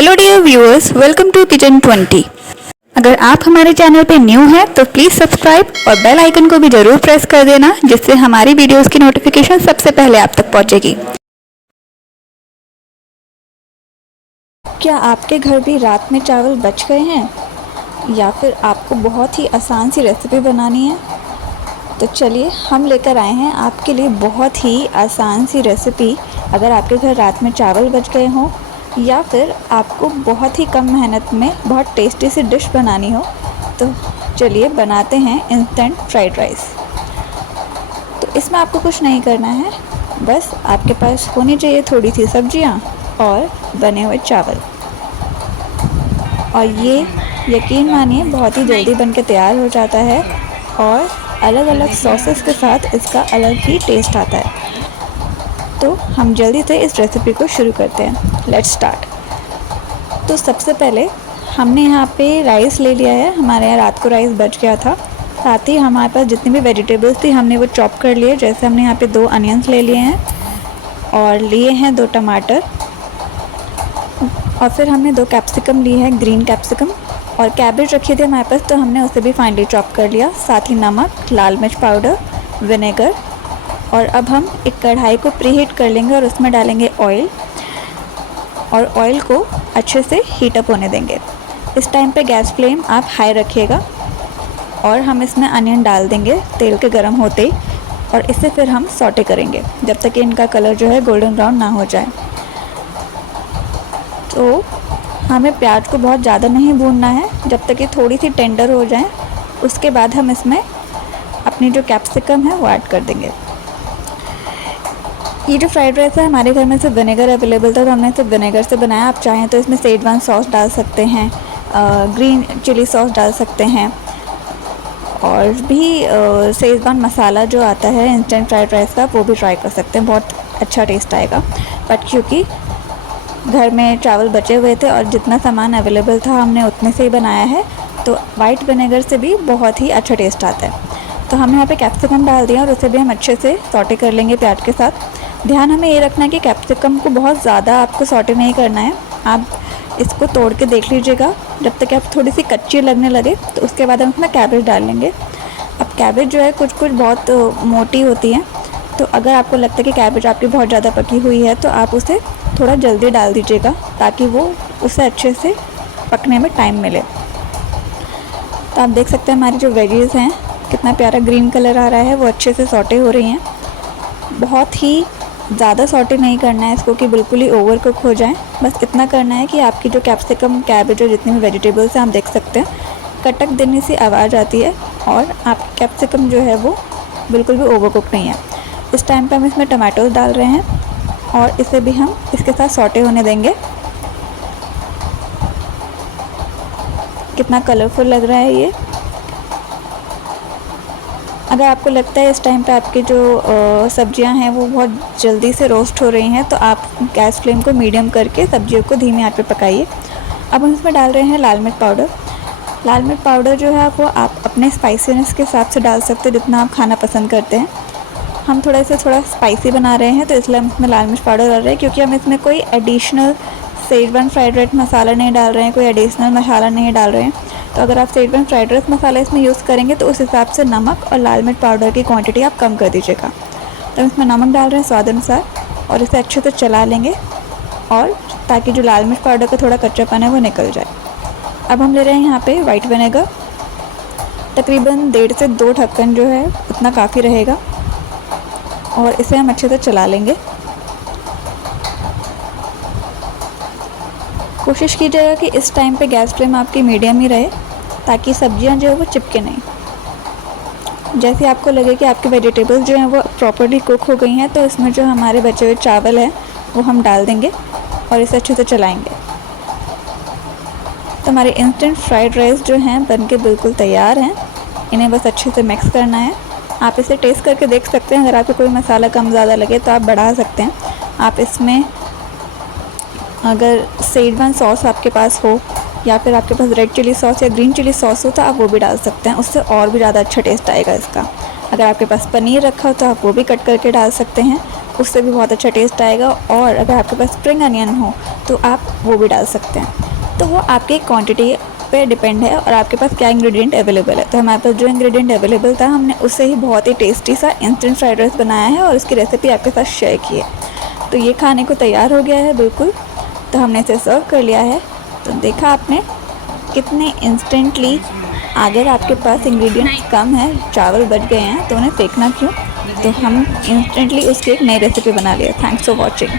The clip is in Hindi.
Hello dear viewers, welcome to kitchen 20। अगर आप हमारे चैनल पे न्यू हैं तो प्लीज़ सब्सक्राइब और बेल आइकन को भी ज़रूर प्रेस कर देना, जिससे हमारी वीडियोस की नोटिफिकेशन सबसे पहले आप तक पहुंचेगी। क्या आपके घर भी रात में चावल बच गए हैं या फिर आपको बहुत ही आसान सी रेसिपी बनानी है? तो चलिए हम लेकर आए हैं आपके लिए बहुत ही आसान सी रेसिपी। अगर आपके घर रात में चावल बच गए हों या फिर आपको बहुत ही कम मेहनत में बहुत टेस्टी सी डिश बनानी हो, तो चलिए बनाते हैं इंस्टेंट फ्राइड राइस। तो इसमें आपको कुछ नहीं करना है, बस आपके पास होनी चाहिए थोड़ी सी सब्जियां और बने हुए चावल। और ये यकीन मानिए बहुत ही जल्दी बन के तैयार हो जाता है और अलग अलग सॉसेस के साथ इसका अलग ही टेस्ट आता है। तो हम जल्दी से इस रेसिपी को शुरू करते हैं। Let's start. तो सबसे पहले हमने यहाँ पे राइस ले लिया है। हमारे यहाँ रात को राइस बच गया था। साथ ही हमारे पास जितनी भी वेजिटेबल्स थी हमने वो चॉप कर लिए। जैसे हमने यहाँ पे 2 अनियंस ले लिए हैं और लिए हैं 2 टमाटर, और फिर हमने 2 कैप्सिकम लिए हैं, ग्रीन कैप्सिकम, और कैबेज रखी थी हमारे पास तो हमने उसे भी फाइनली चॉप कर लिया। साथ ही नमक, लाल मिर्च पाउडर, विनेगर। और अब हम एक कढ़ाई को प्रीहीट कर लेंगे और उसमें डालेंगे ऑयल, और ऑयल को अच्छे से हीट अप होने देंगे। इस टाइम पे गैस फ्लेम आप हाई रखिएगा और हम इसमें अनियन डाल देंगे तेल के गर्म होते ही, और इसे फिर हम सॉटे करेंगे जब तक कि इनका कलर जो है गोल्डन ब्राउन ना हो जाए। तो हमें प्याज को बहुत ज़्यादा नहीं भूनना है, जब तक कि थोड़ी सी टेंडर हो जाए उसके बाद हम इसमें अपनी जो कैप्सिकम है वो ऐड कर देंगे। ये जो फ्राइड राइस है हमारे घर में सिर्फ विनेगर अवेलेबल था तो हमने सिर्फ विनेगर से बनाया। आप चाहें तो इसमें शेजवान सॉस डाल सकते हैं, ग्रीन चिली सॉस डाल सकते हैं, और भी शेजवान मसाला जो आता है इंस्टेंट फ्राइड राइस का वो भी ट्राई कर सकते हैं, बहुत अच्छा टेस्ट आएगा। बट क्योंकि घर में चावल बचे हुए थे और जितना सामान अवेलेबल था हमने उतने से ही बनाया है, तो वाइट विनेगर से भी बहुत ही अच्छा टेस्ट आता है। तो हमने यहाँ पे कैप्सिकम डाल दिया और उसे भी हम अच्छे से सॉटे कर लेंगे प्याज के साथ। ध्यान हमें ये रखना है कि कैप्सिकम को बहुत ज़्यादा आपको सॉटे नहीं करना है। आप इसको तोड़ के देख लीजिएगा, जब तक आप थोड़ी सी कच्ची लगने लगे तो उसके बाद हम इसमें कैबेज डाल लेंगे। अब कैबेज जो है कुछ कुछ बहुत मोटी होती है, तो अगर आपको लगता है कि कैबेज आपकी बहुत ज़्यादा पकी हुई है तो आप उसे थोड़ा जल्दी डाल दीजिएगा ताकि वो उसे अच्छे से पकने में टाइम मिले। तो आप देख सकते हैं हमारी जो वेजीज़ हैं कितना प्यारा ग्रीन कलर आ रहा है, वो अच्छे से सॉटे हो रही हैं। बहुत ही ज़्यादा सॉटे नहीं करना है इसको कि बिल्कुल ही ओवर कुक हो जाए, बस इतना करना है कि आपकी जो कैप्सिकम, कैबेज और जितनी भी वेजिटेबल्स हैं आप देख सकते हैं कटक देने सी आवाज़ आती है और आपकी कैप्सिकम जो है वो बिल्कुल भी ओवर कुक नहीं है। इस टाइम पे हम इसमें टमाटोज डाल रहे हैं और इसे भी हम इसके साथ सॉटे होने देंगे। कितना कलरफुल लग रहा है ये। अगर आपको लगता है इस टाइम पे आपकी जो सब्जियां हैं वो बहुत जल्दी से रोस्ट हो रही हैं तो आप गैस फ्लेम को मीडियम करके सब्जियों को धीमी आंच पे पकाइए। अब हम इसमें डाल रहे हैं लाल मिर्च पाउडर। लाल मिर्च पाउडर जो है वो आप अपने स्पाइसीनेस के हिसाब से डाल सकते हैं, जितना आप खाना पसंद करते हैं। हम थोड़ा स्पाइसी बना रहे हैं तो इसलिए हम इसमें लाल मिर्च पाउडर डाल रहे हैं, क्योंकि हम इसमें कोई एडिशनल शेजवान फ्राइड राइस मसाला नहीं डाल रहे हैं, कोई एडिशनल मसाला नहीं डाल रहे हैं। तो अगर आप शेजवान फ्राइड राइस मसाला इसमें यूज़ करेंगे तो उस हिसाब से नमक और लाल मिर्च पाउडर की क्वांटिटी आप कम कर दीजिएगा। तो हम इसमें नमक डाल रहे हैं स्वाद अनुसार और इसे अच्छे से चला लेंगे, और ताकि जो लाल मिर्च पाउडर का थोड़ा कच्चापन है वो निकल जाए। अब हम ले रहे हैं यहाँ पे वाइट विनेगर, तकरीबन 1.5 से 2 ढक्कन जो है उतना काफ़ी रहेगा, और इसे हम अच्छे से चला लेंगे। कोशिश कीजिएगा कि इस टाइम पे गैस फ्लेम आपकी मीडियम ही रहे ताकि सब्जियां जो है वो चिपके नहीं। जैसे आपको लगे कि आपके वेजिटेबल्स जो हैं वो प्रॉपर्ली कुक हो गई हैं तो इसमें जो हमारे बचे हुए चावल हैं वो हम डाल देंगे और इसे अच्छे से चलाएंगे। तो हमारे इंस्टेंट फ्राइड राइस जो हैं बनके बिल्कुल तैयार हैं। इन्हें बस अच्छे से मिक्स करना है। आप इसे टेस्ट करके देख सकते हैं, अगर आपको कोई मसाला कम ज़्यादा लगे तो आप बढ़ा सकते हैं। आप इसमें अगर शेजवान सॉस आपके पास हो या फिर आपके पास रेड चिली सॉस या ग्रीन चिली सॉस हो तो आप वो भी डाल सकते हैं, उससे और भी ज़्यादा अच्छा टेस्ट आएगा इसका। अगर आपके पास पनीर रखा हो तो आप वो भी कट करके डाल सकते हैं। उससे भी बहुत अच्छा टेस्ट आएगा। और अगर आपके पास स्प्रिंग अनियन हो तो आप वो भी डाल सकते हैं। तो वो आपकी क्वांटिटी पे डिपेंड है और आपके पास क्या इंग्रेडिएंट अवेलेबल है। तो हमारे पास जो इंग्रेडिएंट अवेलेबल था हमने उससे ही बहुत ही टेस्टी सा इंस्टेंट फ्राइड राइस बनाया है और उसकी रेसिपी आपके साथ शेयर की है। तो ये खाने को तैयार हो गया है बिल्कुल। तो हमने इसे सर्व कर लिया है। तो देखा आपने कितने इंस्टेंटली, अगर आपके पास इंग्रेडिएंट्स कम है, चावल बच गए हैं तो उन्हें फेंकना क्यों। तो हम इंस्टेंटली उसकी एक नई रेसिपी बना लिया। Thanks for watching.